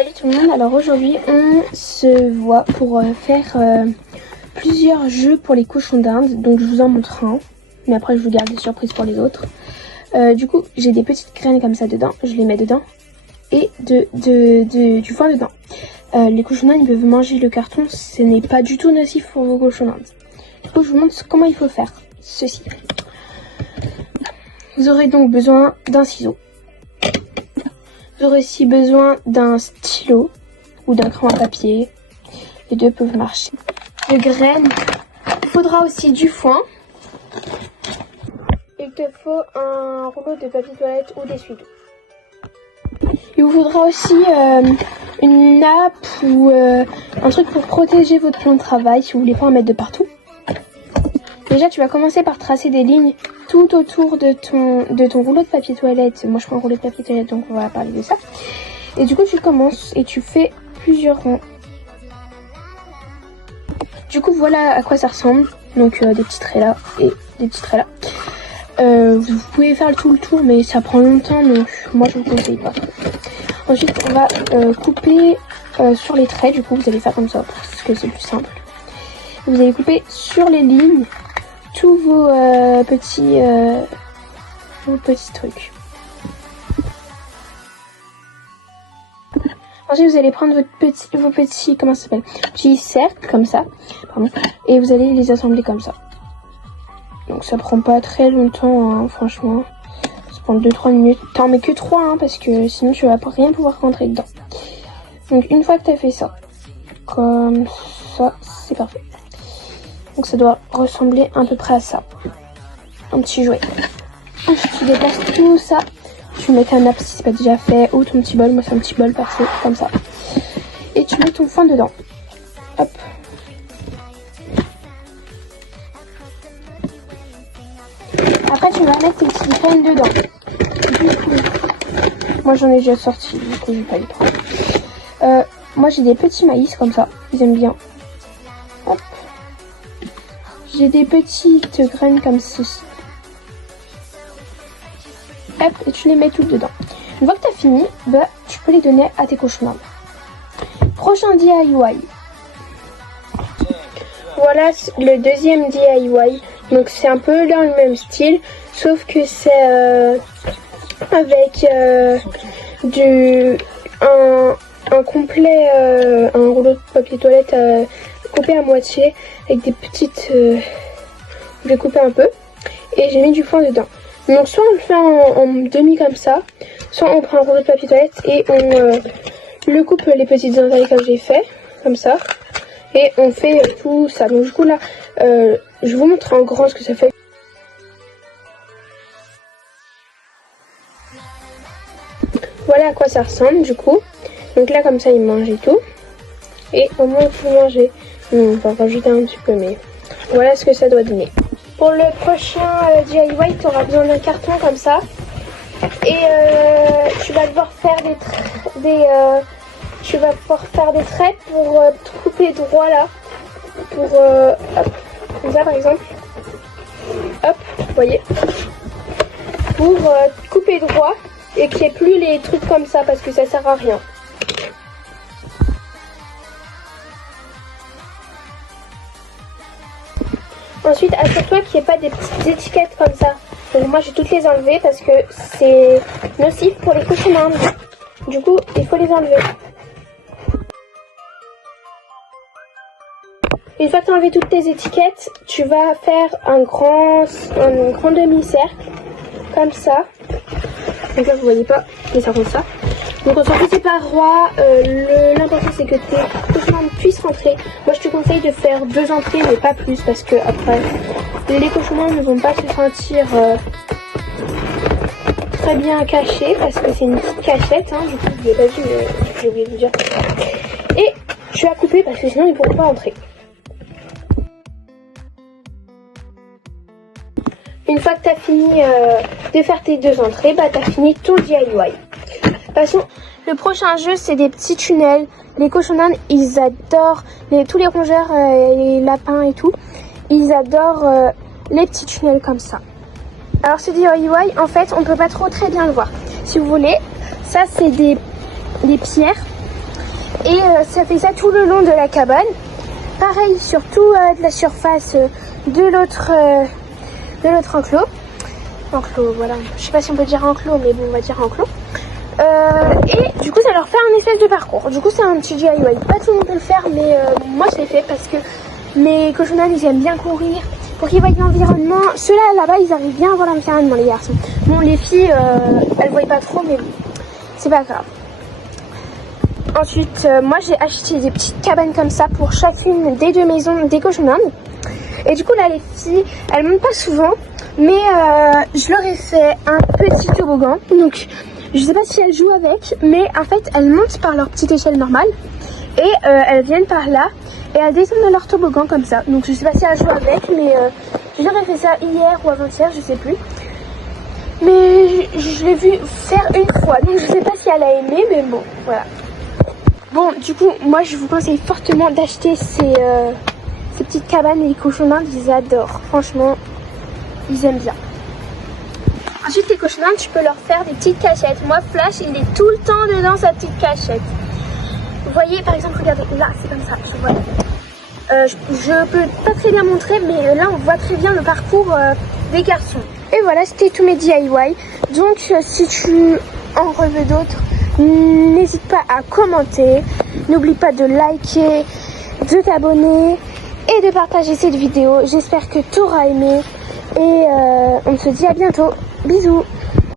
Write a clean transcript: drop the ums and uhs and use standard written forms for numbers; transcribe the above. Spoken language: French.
Salut tout le monde, alors aujourd'hui on se voit pour faire plusieurs jeux pour les cochons d'Inde. Donc je vous en montre un, mais après je vous garde des surprises pour les autres. Du coup j'ai des petites graines comme ça dedans, je les mets dedans et du foin dedans. Les cochons d'Inde ils peuvent manger le carton, ce n'est pas du tout nocif pour vos cochons d'Inde. Du coup je vous montre comment il faut faire ceci. Vous aurez donc besoin d'un ciseau. Vous aurez aussi besoin d'un stylo ou d'un crayon à papier. Les deux peuvent marcher. De graines. Il faudra aussi du foin. Il te faut un rouleau de papier toilette ou d'essuie-tout. Il vous faudra aussi une nappe ou un truc pour protéger votre plan de travail si vous voulez pas en mettre de partout. Déjà, tu vas commencer par tracer des lignes tout autour de ton rouleau de papier toilette. Moi, je prends un rouleau de papier toilette, donc on va parler de ça. Et du coup, tu commences et tu fais plusieurs ronds. Du coup, voilà à quoi ça ressemble. Donc, des petits traits là et des petits traits là. Vous pouvez faire tout le tour, mais ça prend longtemps, donc moi, je vous conseille pas. Ensuite, on va couper sur les traits. Du coup, vous allez faire comme ça, parce que c'est plus simple. Vous allez couper sur les lignes tous vos petits trucs. Ensuite, vous allez prendre vos petits comment ça s'appelle, petits cercles comme ça, pardon, et vous allez les assembler comme ça. Donc ça prend pas très longtemps, hein, franchement. Ça prend 2-3 minutes. T'en mets que 3, hein, parce que sinon tu vas pas rien pouvoir rentrer dedans. Donc une fois que tu as fait ça, comme ça, c'est parfait. Donc ça doit ressembler à peu près à ça. Un petit jouet. Ensuite tu déplaces tout ça. Tu mets ta nappe si c'est pas déjà fait. Ou ton petit bol. Moi c'est un petit bol percé comme ça. Et tu mets ton foin dedans. Hop. Après tu vas mettre tes petites graines dedans. Du coup, moi j'en ai déjà sorti. Du coup je vais pas les prendre. Moi j'ai des petits maïs comme ça. Ils aiment bien. Hop. J'ai des petites graines comme ceci. Hop, et tu les mets toutes dedans. Une fois que tu as fini, bah, tu peux les donner à tes cochons d'Inde. Prochain DIY. Voilà le deuxième DIY. Donc c'est un peu dans le même style, sauf que c'est avec un complet, un rouleau de papier toilette coupé à moitié avec des petites je vais couper un peu et j'ai mis du foin dedans. Donc soit on le fait en demi comme ça, soit on prend un rouleau de papier toilette et on le coupe les petites entailles comme j'ai fait comme ça et on fait tout ça. Donc du coup là je vous montre en grand ce que ça fait. Voilà à quoi ça ressemble du coup. Donc là comme ça il mange et tout. Et au moins pour manger, on va rajouter un petit peu, mais voilà ce que ça doit donner. Pour le prochain DIY, tu auras besoin d'un carton comme ça. Et tu vas devoir faire des traits pour couper droit là. Pour hop, comme ça par exemple. Hop, vous voyez. Pour couper droit et qu'il n'y ait plus les trucs comme ça parce que ça sert à rien. Ensuite, assure-toi qu'il n'y ait pas des petites étiquettes comme ça. Donc moi, j'ai toutes les enlevées parce que c'est nocif pour les cochons d'Inde. Du coup, il faut les enlever. Une fois que tu as enlevé toutes tes étiquettes, tu vas faire un grand demi-cercle, comme ça. Donc là, vous voyez pas, mais ça rend ça. Donc on s'en fout des parois, l'important c'est que tes cochons d'Inde puissent rentrer. Moi je te conseille de faire 2 entrées mais pas plus parce que après les cochons d'Inde ne vont pas se sentir très bien cachés parce que c'est une petite cachette, hein. Du coup je l'ai pas vu mais j'ai oublié de vous dire. Et tu as coupé parce que sinon ils ne pourront pas entrer. Une fois que tu as fini de faire tes 2 entrées, bah tu as fini ton DIY. De toute façon, le prochain jeu, c'est des petits tunnels. Les cochons d'Inde, ils adorent, tous les rongeurs, les lapins et tout, ils adorent les petits tunnels comme ça. Alors ce DIY, en fait, on peut pas très bien le voir. Si vous voulez, ça c'est des pierres Et ça fait ça tout le long de la cabane. Pareil sur toute la surface de l'autre enclos. Enclos, voilà. Je sais pas si on peut dire enclos, mais bon, on va dire enclos. Et du coup, ça leur fait un espèce de parcours. Du coup, c'est un petit DIY. Pas tout le monde peut le faire, mais moi, je l'ai fait parce que mes cochons ils aiment bien courir. Pour qu'ils voient l'environnement. Ceux-là, là-bas, ils arrivent bien à voir l'environnement, les garçons. Bon, les filles, elles voient pas trop, mais bon, c'est pas grave. Ensuite, moi, j'ai acheté des petites cabanes comme ça pour chacune des deux maisons des cochons d'Inde. Et du coup, là, les filles, elles montent pas souvent, mais je leur ai fait un petit toboggan. Donc, je sais pas si elles jouent avec, mais en fait, elles montent par leur petite échelle normale et elles viennent par là. Et elles descendent de leur toboggan comme ça. Donc je sais pas si elle joue avec, mais je leur ai fait ça hier ou avant-hier, je sais plus. Mais je l'ai vu faire une fois, donc je sais pas si elle a aimé, mais bon, voilà. Bon, du coup, moi je vous conseille fortement d'acheter ces petites cabanes. Les cochons d'Inde, ils adorent. Franchement, ils aiment bien. Ensuite, les cochons d'Inde, tu peux leur faire des petites cachettes. Moi, Flash, il est tout le temps dedans sa petite cachette. Vous voyez, par exemple, regardez, là, c'est comme ça, je vois. Je peux pas très bien montrer, mais là, on voit très bien le parcours des garçons. Et voilà, c'était tous mes DIY. Donc, si tu en veux d'autres, n'hésite pas à commenter. N'oublie pas de liker, de t'abonner et de partager cette vidéo. J'espère que tu auras aimé. Et on se dit à bientôt. Bisous.